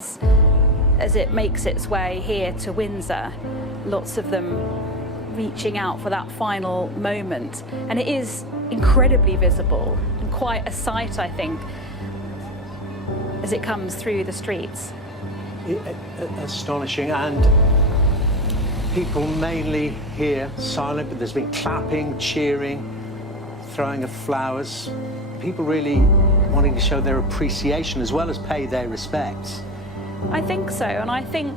as it makes its way here to Windsor, lots of them reaching out for that final moment. And it is incredibly visible and quite a sight, I think, as it comes through the streets. Astonishing, and people mainly here silent, but there's been clapping, cheering, throwing of flowers. People really wanting to show their appreciation as well as pay their respects. I think so, and I think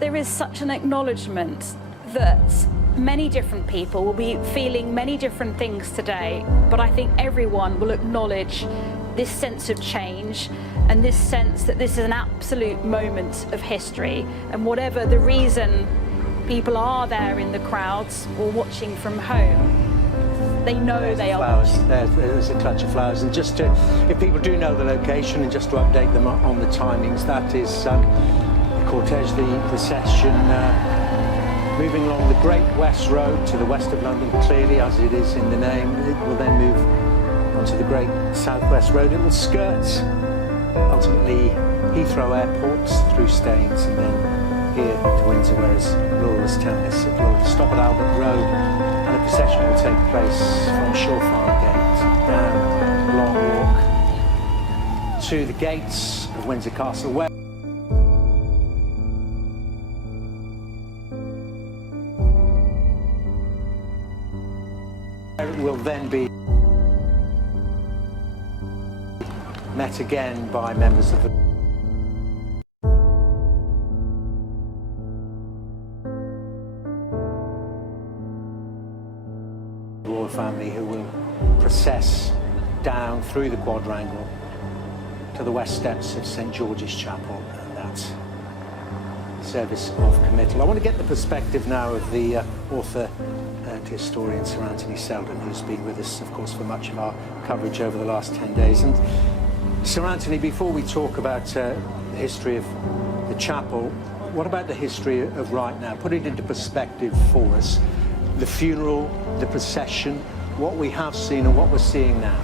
there is such an acknowledgement that many different people will be feeling many different things today, but I think everyone will acknowledge this sense of change and this sense that this is an absolute moment of history, and whatever the reason people are there in the crowds or watching from home, they know they are watching. There's a clutch of flowers, and just to, if people do know the location, and just to update them on the timings, that is the cortege, the procession, moving along the Great West Road to the west of London, clearly as it is in the name. It will then move onto the Great Southwest Road. It will skirt ultimately Heathrow Airport through Staines and then here to Windsor, whereas Laura's telling us it will stop at Albert Road and the procession will take place from Shore Farm Gate down the long walk to the gates of Windsor Castle, where it will then be met again by members of the royal family, who will process down through the quadrangle to the west steps of St George's Chapel, and that service of committal. I want to get the perspective now of the author and historian Sir Anthony Seldon, who's been with us, of course, for much of our coverage over the last 10 days. And Sir Anthony, before we talk about the history of the chapel, what about the history of right now? Put it into perspective for us. The funeral, the procession, what we have seen and what we're seeing now.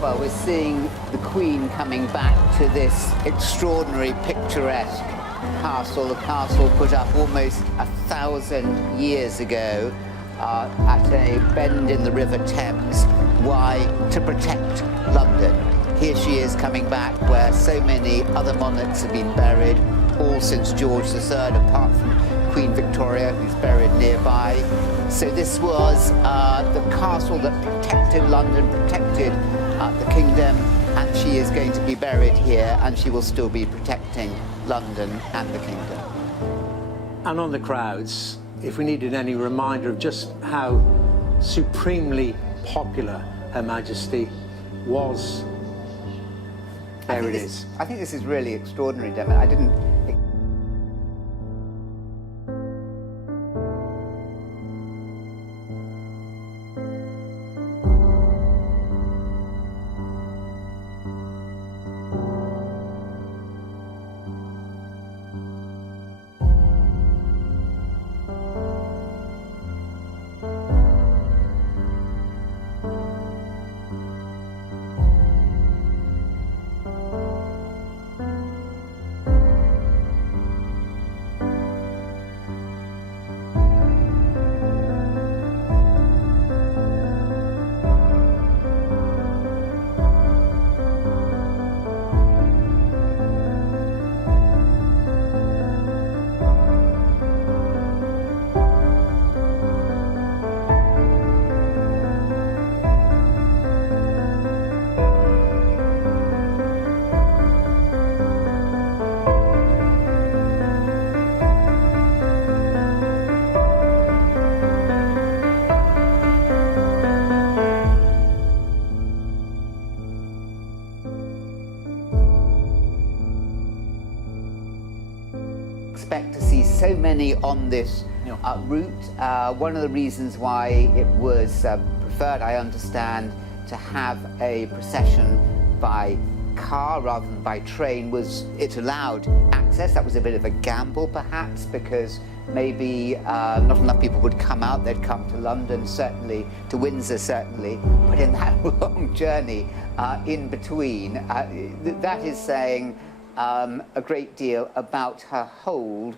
Well, we're seeing the Queen coming back to this extraordinary, picturesque castle, a castle put up almost 1,000 years ago at a bend in the River Thames. Why? To protect London. Here she is coming back where so many other monarchs have been buried, all since George III, apart from Queen Victoria, who's buried nearby. So this was the castle that protected London, protected the kingdom, and she is going to be buried here, and she will still be protecting London and the kingdom. And on the crowds, if we needed any reminder of just how supremely popular Her Majesty was, there it is. I think this is really extraordinary, Devon. I didn't... expect to see so many on this route. One of the reasons why it was preferred, I understand, to have a procession by car rather than by train was it allowed access. That was a bit of a gamble, perhaps, because maybe not enough people would come out. They'd come to London, certainly, to Windsor, certainly, but in that long journey in between, that is saying a great deal about her hold